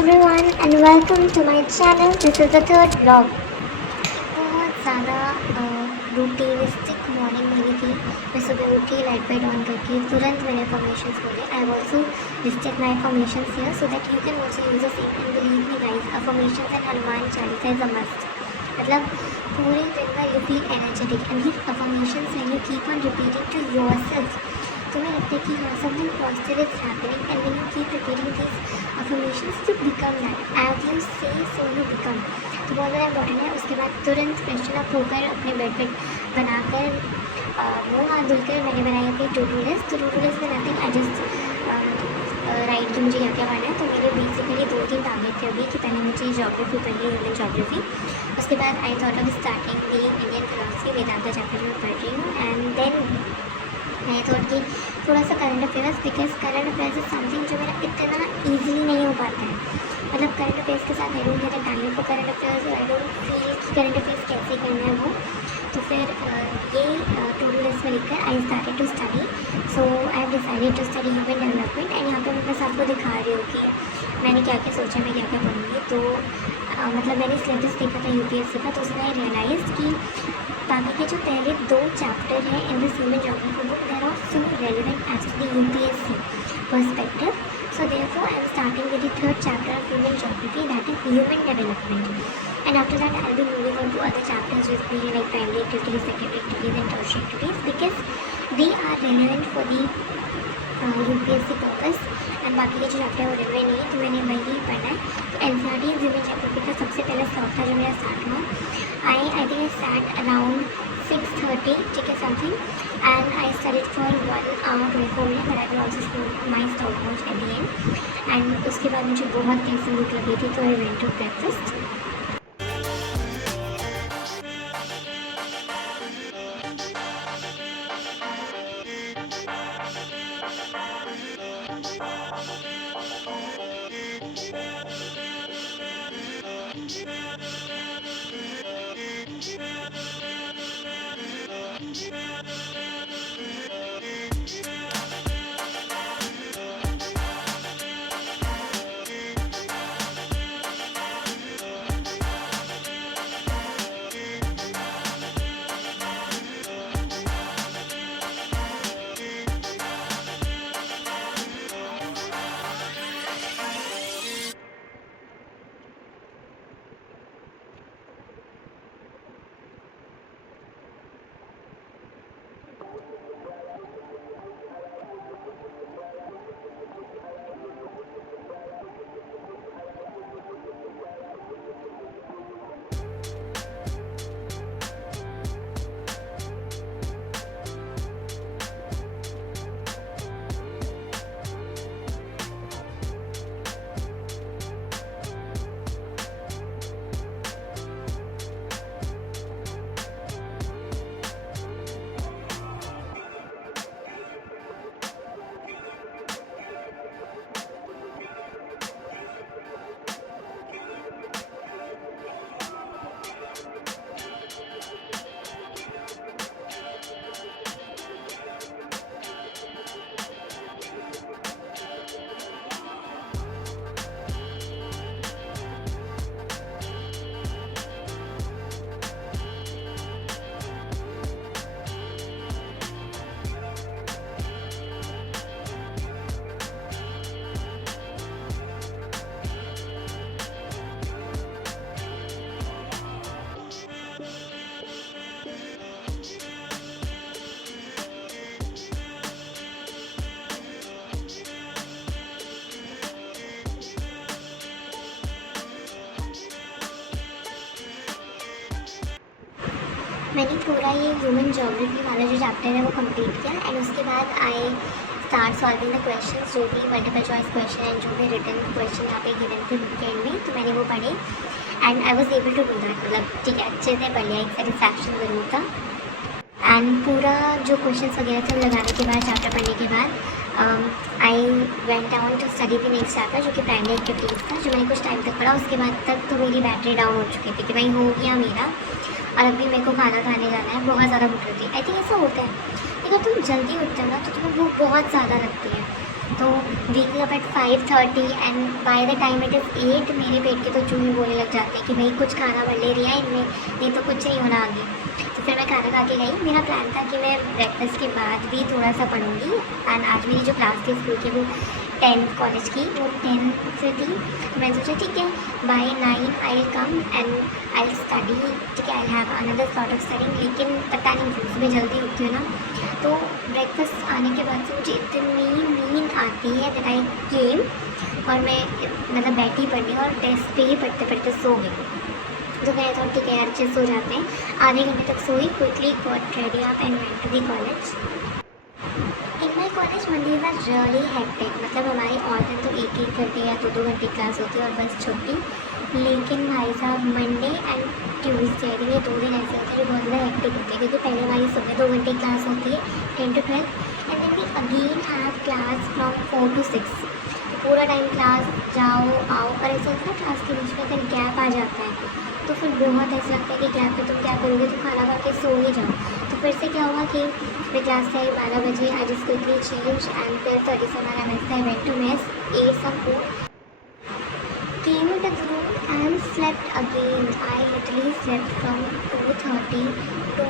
everyone and welcome to my channel. This is the third vlog. बहुत ज़्यादा रूटीनिस्टिक morning मेरी थी। मैं सुबह उठी, लाइट वाइट ऑन करके तुरंत मैंने फॉर्मेशंस खोले। I have also listed my affirmations here so that you can also use the same and believe me guys, affirmations and Hanuman Chalisa is a must. मतलब पूरे दिन में you feel energetic and this affirmations when you keep on repeating to yourself, तुम्हें लगता है कि हाँ something positive is happening and when you keep repeating this affirmations you become that as you say so you become. तो बहुत ज़्यादा important है। उसके बाद तुरंत फ्रेशन अप होकर अपने बेड पे बनाकर मुँह हाथ धुलकर मैंने बनाई अपनी टू डू लिस्ट। तो टू डू लिस्ट में नथिंग, आई जस्ट राइट कि मुझे क्या क्या पढ़ना है। तो मेरे बेसिकली 2-3 टारगेट थे अभी कि पहले मुझे जोग्राफी पढ़नी है, ह्यूमन जोग्राफी। उसके बाद I thought of starting the Indian philosophy, Vedanta chapter में पढ़ रही हूँ। एंड देन मैं थॉट कि थोड़ा सा current affairs, because current affairs is something जो मेरा इतना ईजिली नहीं हो पाता है। मतलब करंट अफेयर्स के साथ I don't get a time for current affairs, I don't feel कि करंट अफेयर्स कैसे करना है वो। तो फिर ये टू डू लिस्ट में लिखकर I started to study. So I have decided to study human development and यहाँ पे मैं बस आपको दिखा रही हूँ कि मैंने क्या क्या सोचा, मैं क्या क्या पढ़ूँगी। तो मतलब मैंने सिलेबस देखा था यूपीएससी का, तो उसमें आई रियलाइज कि बाकी के जो पहले 2 चैप्टर हैं in this human geography book there are so relevant as to the UPSC perspective. So therefore I am starting with the third chapter of human geography, that is human development. And after that I will be moving on to other chapters with me like primary activities, secondary activities and tertiary activities because they are relevant for the UPSC purpose. And बाकी के जो chapter वो railway नहीं है, तो मैंने वही पढ़ना है। तो एनसीईआरटी ह्यूमन जोग्राफी का सबसे पहला स्टॉप था जो मेरा स्टार्ट हुआ। I think I start around 6:30, ठीक है something, and I studied for 1 hour 24 minutes but I will also show my stop watch at the end. And उसके बाद मुझे बहुत तेज से भूख लगी थी, तो आई वेंट टू ब्रेकफास्ट। मैंने पूरा ये ह्यूमन जोग्राफी वाला जो चैप्टर है वो कंप्लीट किया एंड उसके बाद I start solving the questions, जो भी मल्टीपल चॉइस क्वेश्चन एंड जो भी रिटन क्वेश्चन यहाँ पे गिवन थे बुक के एंड में, तो मैंने वो पढ़े and I was able to do that. मतलब ठीक है, अच्छे से पढ़ लिया, एक सेटिस्फैक्शन ज़रूर था। एंड पूरा जो क्वेश्चन वगैरह थे लगाने के बाद, चैप्टर पढ़ने के बाद I went on to study the next chapter जो कि प्राइमरी एक्टिविटीज़ था, जो मैंने कुछ टाइम तक पढ़ा। उसके बाद तक तो मेरी बैटरी डाउन हो चुकी थी कि भाई हो गया मेरा, और अभी मेरे को खाना खाने जाना है, बहुत ज़्यादा भूख लगती है। आई थिंक ऐसा होता है, अगर तुम जल्दी उठते हो ना तो तुम्हें भूख बहुत ज़्यादा लगती है। तो waking up at 5:30 and by the time it is 8 मेरे पेट के तो चूहे बोलने लग जाते हैं कि भाई कुछ खाना बढ़ ले रही है इनमें, ये तो कुछ नहीं होना आगे। तो फिर मैं खाना खा के गई। मेरा प्लान था कि मैं ब्रेकफास्ट के बाद भी थोड़ा सा पढ़ूंगी। एंड आज मेरी जो क्लास थी स्कूल की वो 10 कॉलेज की, वो 10 से थी। तो मैंने सोचा ठीक है by 9 I come and I study, ठीक है, I have another sort of studying. लेकिन पता नहीं क्यों सुबह जल्दी उठती हूँ ना, तो ब्रेकफास्ट आने के बाद से मुझे इतनी नींद आती है दैट आई केम, और मैं मतलब बैठी पढ़ी और डेस्क पे ही पढ़ते पढ़ते सो गई। तो मैं थॉट ठीक है यार अच्छे सो जाते हैं। आधे घंटे तक सोई, quickly got ready up and went to the college. In my college Mondays are really hectic. मतलब हमारी और दिन तो एक एक घंटे या दो घंटे क्लास होती है और बस छुट्टी। लेकिन भाई साहब मंडे एंड ट्यूसडे ये 2 दिन ऐसे होते हैं जो बहुत ज़्यादा हेक्टिक होते हैं, क्योंकि पहले हमारी सुबह 2 घंटे क्लास होती है 10 to 12 and then we again have class from 4 to 6। तो पूरा टाइम क्लास जाओ आओ, और ऐसा होता है क्लास के बीच में अगर गैप आ जाता है तो फिर बहुत ऐसा लगता है कि गैप पे तुम क्या करोगे, तो खाना खा के सो ही जाओ। तो फिर से क्या हुआ कि मैं क्लास से आई 12 बजे, I just quickly change and 12:30 से हमारा मेस था, I went to mess, ate some food, came into the room and slept again. I literally slept from 2:30 to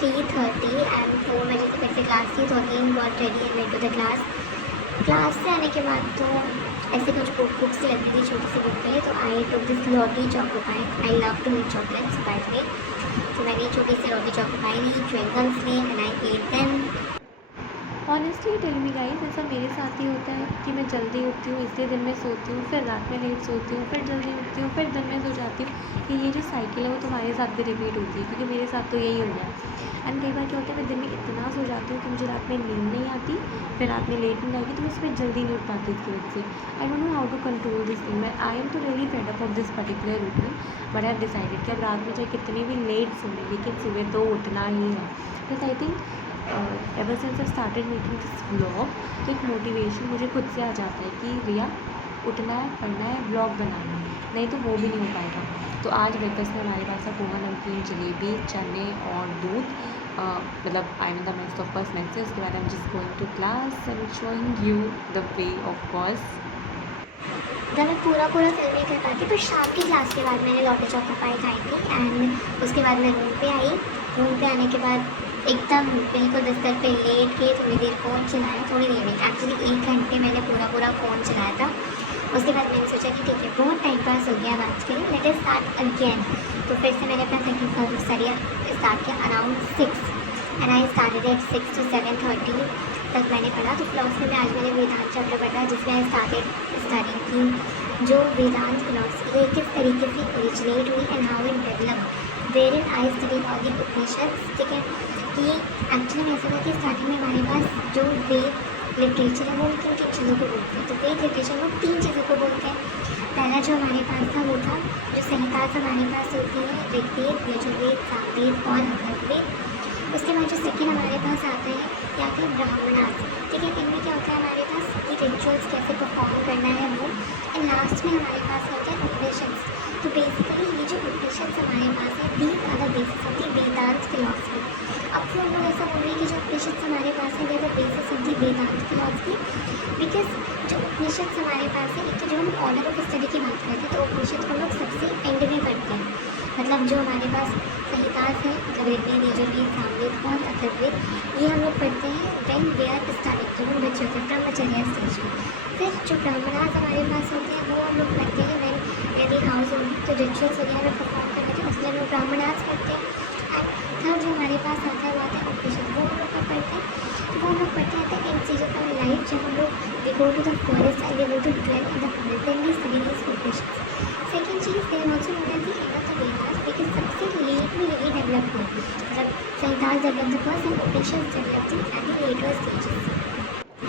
3:30 and 4 बजे से फिर से क्लास थी, तो again got ready and went to the class. Class से आने के बाद तो ऐसे कुछ बुक्स लग रही थी छोटी सी बुक पे, तो I took this Lotte choco pie. I love to eat chocolates by the way. तो मैंने छोटी सी लॉटी चॉको पाई ली, च्युइंगम्स लिए and I ate them. Honestly tell me guys, ऐसा मेरे साथ ही होता है कि मैं जल्दी उठती हूँ, इसलिए दिन में सोती हूँ, फिर रात में लेट सोती हूँ, फिर जल्दी उठती हूँ, फिर दिन में सो जाती हूँ। कि ये जो साइकिल है वो तुम्हारे साथ भी रिपीट होती है, क्योंकि मेरे साथ तो यही हो रहा है। एंड कई बार क्या होता है, मैं दिन में इतना सो जाती हूँ कि मुझे रात में नींद नहीं आती, फिर रात में लेट नहीं आएगी, तो मैं सुबह जल्दी नहीं उठ पाती इसकी वजह से। I don't know how to control this thing. मैं आई एम तो really fed up of this particular routine, but I have decided कि अब रात में चाहे कितनी भी लेट सोने, लेकिन सुबह तो उठना ही है। बस I think ever since I started making this vlog, तो एक मोटिवेशन मुझे खुद से आ जाता है कि रिया उठना है, पढ़ना है, व्लॉग बनाना है, नहीं तो वो भी नहीं हो पाएगा। तो आज ब्रेकफास्ट में हमारे पास है पोहा, नमकीन, जलेबी, चने और दूध। मतलब I know the mess of course makes, इसके बाद I am just going to class and showing you the way of course. जब मैं पूरा फिल्म नहीं कर पाती, पर शाम की क्लास के बाद मैंने लॉटी चॉको पाई खाई थी एंड उसके बाद मैं रूम पे आई। रूम पे आने के बाद एकदम बिल्कुल बिस्तर पे लेट के थोड़ी देर फ़ोन चलाया, थोड़ी देर में एक्चुअली 1 घंटे मैंने पूरा फ़ोन चलाया था। उसके बाद मैंने सोचा कि ठीक है बहुत टाइम पास हो गया आज के लिए, लेट अस स्टार्ट अगेन। तो फिर से मैंने अपना सेकंड सॉल्व स्टार्ट किया around 6 and I started at 6 to 7:30 तक मैंने पढ़ा। तो फिलोसफी में आज मैंने वेदांत चैप्टर पढ़ा, जिसमें आई स्टार्टेड स्टडिंग की जो वेदांत फिलोसफी है किस तरीके से ओरिजिनेट हुई and how it develop, where in I study all the Upanishad. ठीक है, कि एक्चुअली में ऐसा था कि स्टार्टिंग में हमारे पास जो वेद लिटरेचर है वो किन किन चीज़ों को बोलते हैं। तो वेद लिटरेचर वो 3 चीज़ों को बोलते हैं। पहला जो हमारे पास था वो था जो संहिता हमारे पास होती है, ऋग्वेद, यजुर्वेद, सामवेद और अथर्ववेद। उसके बाद जो सेकेंड हमारे पास आता है या फिर ब्राह्मणास। ठीक है, इनमें क्या होता है हमारे पास कि रिचुअल्स कैसे परफॉर्म करना है वो। एंड लास्ट में हमारे पास होता है उपनिषद। तो बेसिकली ये जो उपनिषद हमारे पास है these are the basis of the Vedanta philosophy. अब वो लोग ऐसा बोल रहे हैं कि जो उपनिषद हमारे पास है the basis of the Vedanta philosophy, because जो उपनिषद हमारे पास है, एक तो जब हम ऑर्डर ऑफ स्टडी की बात करते हैं तो उपनिषद को हम लोग सबसे एंड में पढ़ते हैं। मतलब जो हमारे पास संहितास है, मतलब ऋग्वेद, यजुर्वेद, सामवेद और अथर्ववेद, ये हम लोग पढ़ते हैं व्हेन वी आर स्टार्टिंग, जब हम बच्चे होते हैं ब्रह्मचर्य स्टेज में। फिर जो ब्राह्मणास हमारे पास होते हैं वो हम लोग पढ़ते हैं व्हेन यदि हाउस होल्ड तो रिचुअल्स वगैरह में परफॉर्म करते हैं, उसमें हम लोग ब्राह्मणास करते हैं। एंड थर्ड जो हमारे पास आता है वो आता है उपनिषद, वो हम लोग पढ़ते हैं। तो वो हम लोग पढ़ते रहते हैं इन चीज़ों का लाइफ, जब हम लोग we go to the forest and we go to dwell in the forest then we study this Upanishad. Second चीज़ they also known as the end of the Vedas, because सबसे लेट में यही डेवलप हुआ। मतलब Samhitas develop the first and Upanishad developed at the later stages.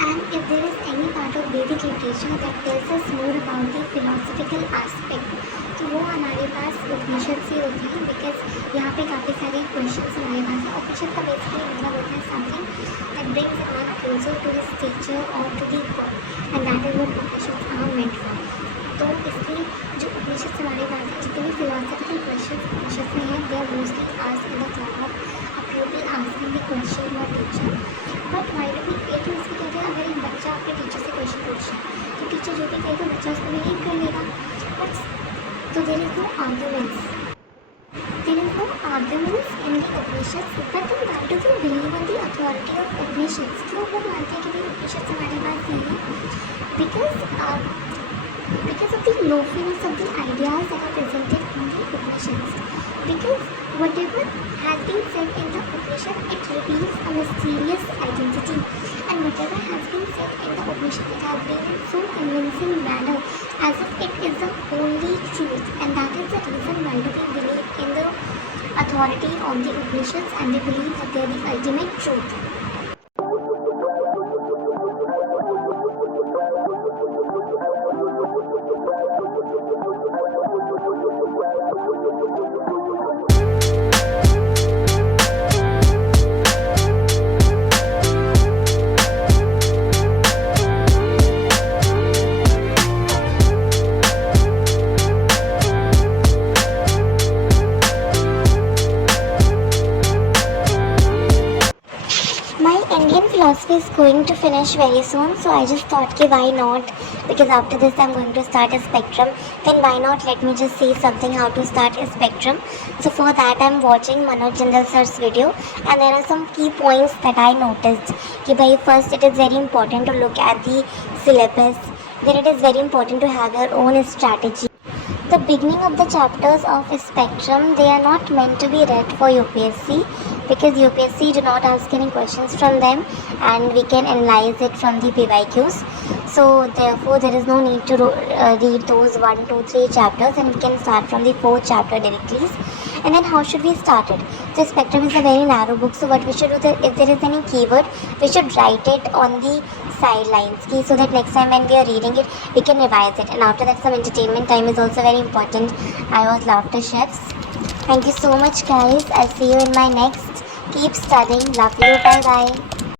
And if there is any part of Vedic literature that tells us more about the philosophical aspect, तो वो हमारे पास उपनिषद से होती है, बिकॉज यहाँ पे काफ़ी सारे क्वेश्चन हमारे पास है। उपनिषद का बेसिकली मतलब होता है something that brings one closer to his teacher or to the God, and that is what Upanishad are meant for। तो इसलिए जो उपनिषद हमारे पास है, जितने भी फिलोसफिकल क्वेश्चन उपनिषद में हैं, they are mostly asked in the form of a pupil asking the question to a teacher। But why do we, लेकिन इसमें कहते हैं अगर एक बच्चा अपने टीचर से क्वेश्चन बच्चा उसको बिलीव कर लेगा. बट तो there is no arguments. There is no arguments in the Upanishads, but then why do we believe in the authority of Upanishads? क्यों हम मानते हैं कि भाई Upanishads हमारे पास नहीं है? Because of the loftiness of the ideas that are presented in the Upanishads. Because whatever has been said in the Upanishad, it reveals a mysterious identity, and whatever has been said in the Upanishad, it has been in so convincing manner as if it is the only truth, and that is the reason why do we believe in the authority of the Upanishads, and we believe that they are the ultimate truth. My Indian philosophy is going to finish very soon, so I just thought कि why not, because after this I'm going to start a spectrum, then why not let me just say something how to start a spectrum. So for that I'm watching Manoj Jindal sir's video, and there are some key points that I noticed कि भाई first it is very important to look at the syllabus, then it is very important to have your own strategy. The beginning of the chapters of spectrum, they are not meant to be read for UPSC, because UPSC do not ask any questions from them, and we can analyze it from the PYQs. So therefore there is no need to read those 1, 2, 3 chapters, and we can start from the 4th chapter directly. And then how should we start it? The spectrum is a very narrow book, so what we should do, if there is any keyword, we should write it on the sidelines, okay, so that next time when we are reading it, we can revise it. And after that, some entertainment time is also very important. I was Laughter Chefs. Thank you so much, guys. I'll see you in my next. Keep studying. Love you. Bye bye.